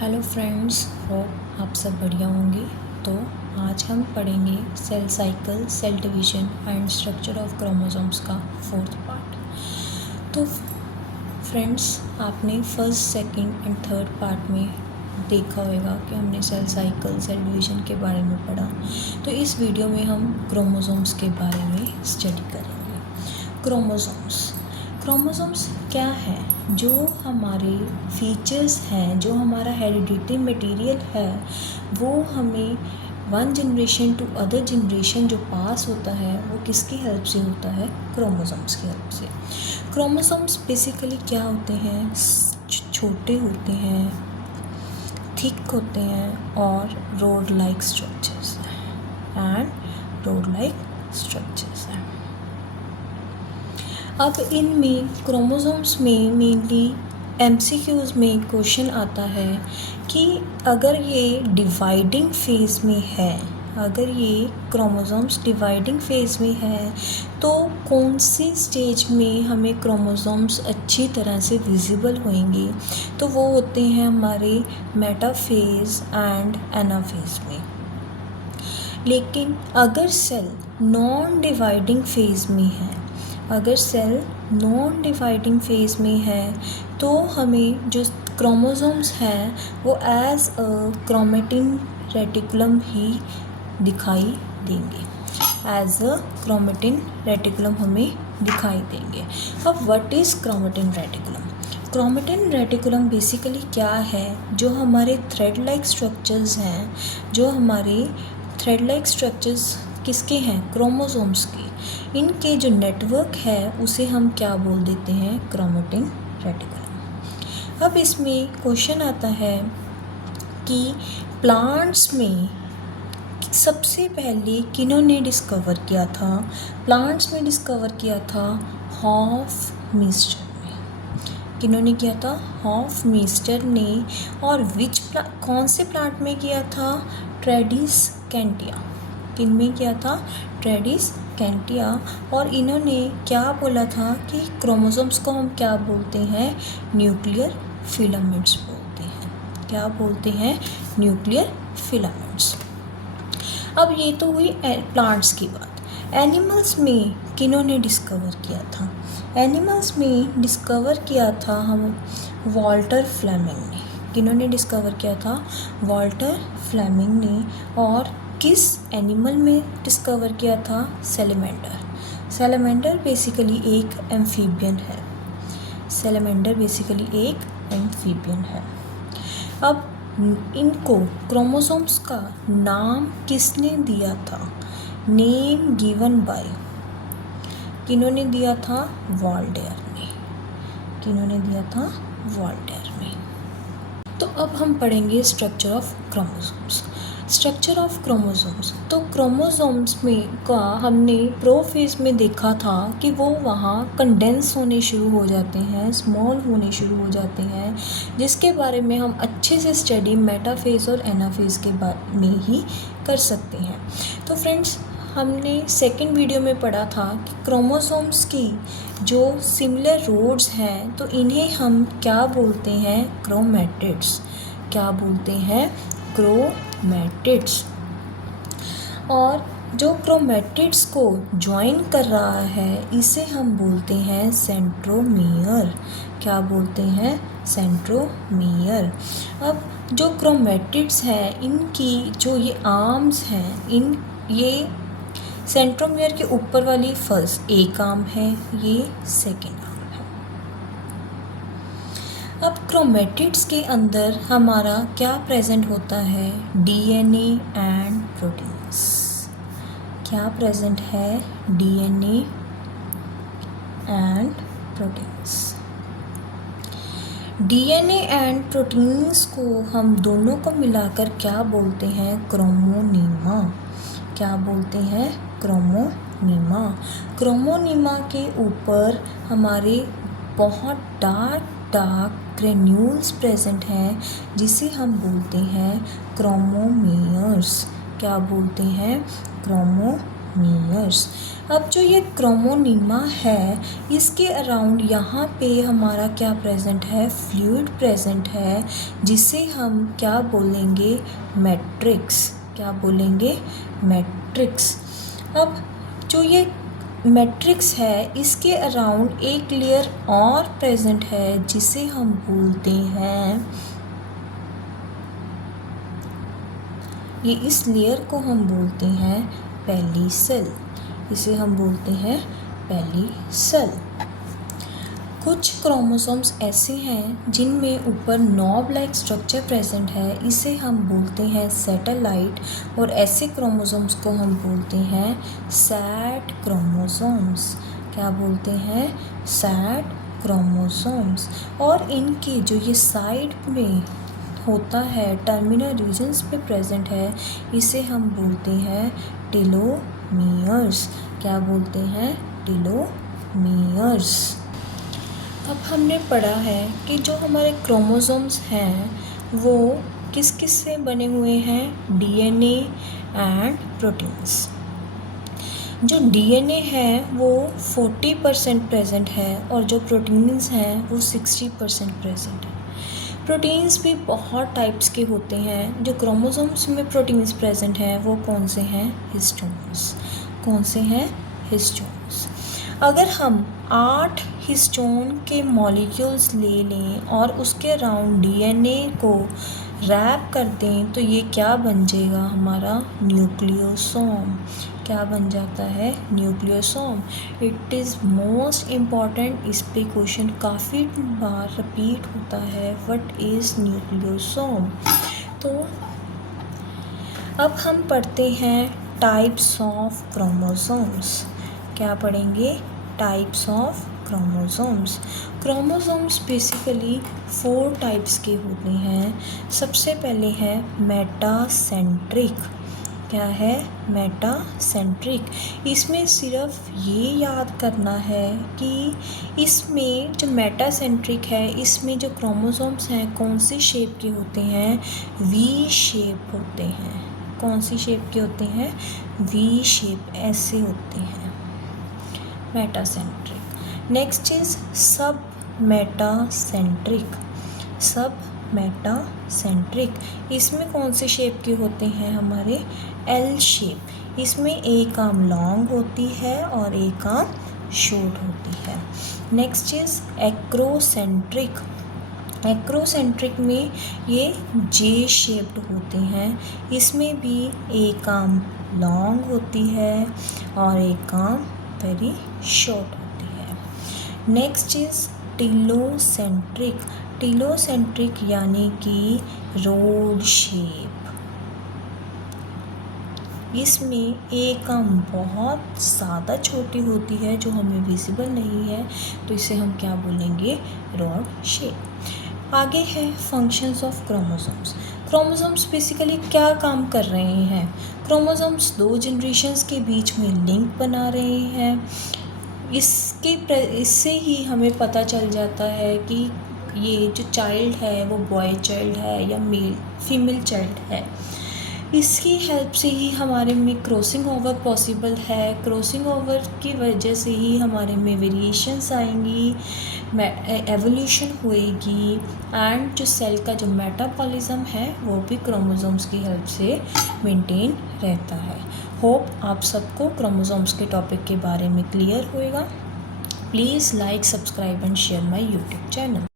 Hello friends, hope आप सब बढ़िया होंगे। तो आज हम पढ़ेंगे cell cycle, cell division and structure of chromosomes का 4th पार्ट। तो फ्रेंड्स, आपने first, second and third part में देखा होगा कि हमने सेल साइकिल, सेल डिवीजन के बारे में पढ़ा। तो इस वीडियो में हम क्रोमोसोम्स के बारे में स्टडी करेंगे। क्रोमोसोम्स क्या है? जो हमारे फीचर्स हैं, जो हमारा हेरिडिटी मटेरियल है, वो हमें one generation to other generation जो पास होता है वो किसकी हेल्प से होता है? क्रोमोसोम्स की हेल्प से। क्रोमोसोम्स बेसिकली क्या होते हैं? छोटे होते हैं, थिक होते हैं और रोड लाइक स्ट्रक्चर्स हैं। अब इनमें क्रोमोसोम्स में मेनली MCQs में क्वेश्चन आता है कि अगर ये डिवाइडिंग फेज़ में है, अगर ये क्रोमोसोम्स डिवाइडिंग फेज़ में है तो कौन सी स्टेज में हमें क्रोमोसोम्स अच्छी तरह से विजिबल होंगे? तो वो होते हैं हमारे मेटाफेज़ एंड एनाफेज़ में। लेकिन अगर सेल नॉन डिवाइडिंग फेज़ में है, अगर सेल नॉन डिवाइडिंग फेज़ में है तो हमें जो क्रोमोसोम्स हैं वो एज अ क्रोमेटिन रेटिकुलम ही दिखाई देंगे, एज अ क्रोमेटिन रेटिकुलम हमें दिखाई देंगे। अब what is chromatin reticulum? Chromatin reticulum basically क्या है? जो हमारे थ्रेड लाइक स्ट्रक्चर्स हैं, जो हमारे थ्रेड लाइक स्ट्रक्चर्स किसके हैं? क्रोमोसोम्स के। इनके जो नेटवर्क है उसे हम क्या बोल देते हैं? Chromatin reticulum. अब इसमें क्वेश्चन आता है कि प्लांट्स में सबसे पहले किन्होंने डिस्कवर किया था? प्लांट्स में डिस्कवर किया था हॉफमीस्टर ने। किन्होंने किया था? हॉफमीस्टर ने। और कौन से प्लांट में किया था? ट्रेडिस्कैंटिया। किन में किया था? ट्रेडिस्कैंटिया। और इन्होंने क्या बोला था कि क्रोमोसोम्स को हम क्या बोलते हैं? न्यूक्लियर फिलामेंट्स बोलते हैं। क्या बोलते हैं? Nuclear filaments. अब ये तो हुई प्लांट्स की बात। एनिमल्स में किन्होंने डिस्कवर किया था? एनिमल्स में डिस्कवर किया था हम वाल्टर फ्लेमिंग ने। किन्होंने डिस्कवर किया था? वाल्टर फ्लेमिंग ने। और किस एनिमल में डिस्कवर किया था? सैलमेंडर। सैलमेंडर बेसिकली एक एम्फीबियन है। सैलमेंडर बेसिकली एक एम्फीबियन है। अब इनको क्रोमोसोम्स का नाम किसने दिया था? नेम गिवन बाय, किन्होंने दिया था? वॉल्टेयर ने। किन्होंने दिया था? वॉल्टेयर ने। तो अब हम पढ़ेंगे structure of chromosomes. Structure of chromosomes. तो क्रोमोसोम्स में का हमने प्रोफेज में देखा था कि वो वहाँ कंडेंस होने शुरू हो जाते हैं, स्मॉल होने शुरू हो जाते हैं, जिसके बारे में हम अच्छे से स्टडी मेटाफेज और एनाफेज के बारे में ही कर सकते हैं। तो फ्रेंड्स, हमने सेकंड वीडियो में पढ़ा था कि क्रोमोसोम्स की जो सिमिलर रोड्स हैं तो इन्हें हम क्या बोलते हैं? क्रोमैटिड्स। क्या बोलते हैं? क्रोमैटिड्स। और जो क्रोमैटिड्स को ज्वाइन कर रहा है इसे हम बोलते हैं सेंट्रोमियर। क्या बोलते हैं? सेंट्रोमियर। अब जो क्रोमैटिड्स हैं इनकी जो ये आर्म्स हैं, ये सेंट्रोमियर के ऊपर वाली फर्स्ट एक आर्म है, ये सेकेंड आर्म है। अब क्रोमैटिड्स के अंदर हमारा क्या प्रेजेंट होता है? DNA and proteins. क्या प्रेजेंट है? DNA and proteins. DNA and proteins को हम दोनों को मिलाकर क्या बोलते हैं? क्रोमोनीमा। क्या बोलते हैं? क्रोमोनीमा। क्रोमोनीमा के ऊपर हमारे बहुत डार्क ग्रेन्यूल्स प्रेजेंट हैं जिसे हम बोलते हैं क्रोमोमेयर्स। क्या बोलते हैं? क्रोमोमेयर्स। टेलोमियर्स। अब जो ये क्रोमोनीमा है, इसके अराउंड यहाँ पे हमारा क्या प्रेजेंट है, फ्लूइड प्रेजेंट है, जिसे हम क्या बोलेंगे, मैट्रिक्स। क्या बोलेंगे, मैट्रिक्स। अब जो ये मैट्रिक्स है, इसके अराउंड एक लेयर और प्रेजेंट है, जिसे हम बोलते हैं, ये इस लेयर को हम बोलते हैं पेलिसेल। इसे हम बोलते हैं पेलिसेल। कुछ क्रोमोसोम्स ऐसे हैं जिनमें ऊपर नॉब लाइक स्ट्रक्चर प्रेजेंट है, इसे हम बोलते हैं सैटेलाइट, और ऐसे क्रोमोसोम्स को हम बोलते हैं सैट क्रोमोसोम्स। क्या बोलते हैं, सैट क्रोमोसोम्स। और इनके जो ये साइड में होता है, टर्मिनल रीजन्स पे प्रेजेंट है, इसे हम बोलते हैं टेलोमियर्स। क्या बोलते हैं, टेलोमियर्स। अब हमने पढ़ा है कि जो हमारे क्रोमोसोम्स हैं वो किस किस से बने हुए हैं, डीएनए एंड प्रोटीन्स। जो डीएनए है वो 40% प्रेजेंट है, और जो प्रोटीन्स हैं वो 60% प्रेजेंट है। प्रोटीन्स भी बहुत टाइप्स के होते हैं। जो क्रोमोसोम्स में प्रोटीन्स प्रेजेंट हैं वो कौन से हैं, हिस्टोन्स। कौन से हैं, हिस्टोन्स। अगर हम 8 हिस्टोन के मॉलिक्यूल्स ले लें और उसके अराउंड डीएनए को रैप कर दें, तो ये क्या बन जाएगा, हमारा न्यूक्लियोसोम। क्या बन जाता है, nucleosome. It is most important, इस पे क्वेश्चन काफ़ी बार रिपीट होता है, व्हाट इज़ न्यूक्लियोसोम। तो अब हम पढ़ते हैं टाइप्स ऑफ क्रोमोसोम्स। क्या पढ़ेंगे, types of chromosomes. Chromosomes basically 4 types के होते हैं। सबसे पहले है मेटासेंट्रिक। क्या है, मेटासेंट्रिक। इसमें सिर्फ ये याद करना है कि इसमें जो मेटासेंट्रिक है, इसमें जो क्रोमोसोम्स हैं कौन सी शेप के होते हैं, वी शेप होते हैं। कौन सी शेप के होते हैं, वी शेप, ऐसे होते हैं, मेटासेंट्रिक। नेक्स्ट इज सब मेटासेंट्रिक। सब मेटासेंट्रिक, इसमें कौन से शेप के होते हैं, हमारे एल शेप। इसमें एक आर्म लॉन्ग होती है और एक आर्म शॉर्ट होती है। Next is acrocentric. एक्रोसेंट्रिक में ये जे शेप्ड होते हैं। इसमें भी एक आर्म लॉन्ग होती है और एक आर्म वेरी शॉर्ट होती है। Next is telocentric. टिलोसेंट्रिक यानी कि रोड शेप। इसमें एक आर्म बहुत ज़्यादा छोटी होती है जो हमें विजिबल नहीं है, तो इसे हम क्या बोलेंगे, रॉड शेप। आगे है functions of chromosomes. Chromosomes basically क्या काम कर रहे हैं, क्रोमोसोम्स 2 जनरेशन्स के बीच में लिंक बना रहे हैं। इससे ही हमें पता चल जाता है कि ये जो चाइल्ड है वो बॉय चाइल्ड है या मेल फीमेल चाइल्ड है। इसकी हेल्प से ही हमारे में क्रॉसिंग ओवर पॉसिबल है। क्रॉसिंग ओवर की वजह से ही हमारे में वेरिएशंस आएंगी, एवोल्यूशन होएगी, एंड जो सेल का जो मेटाबॉलिज्म है वो भी क्रोमोसोम्स की हेल्प से मेंटेन रहता है। होप आप सबको क्रोमोसोम्स के टॉपिक के बारे में क्लियर होएगा। Please like, subscribe and share my YouTube channel.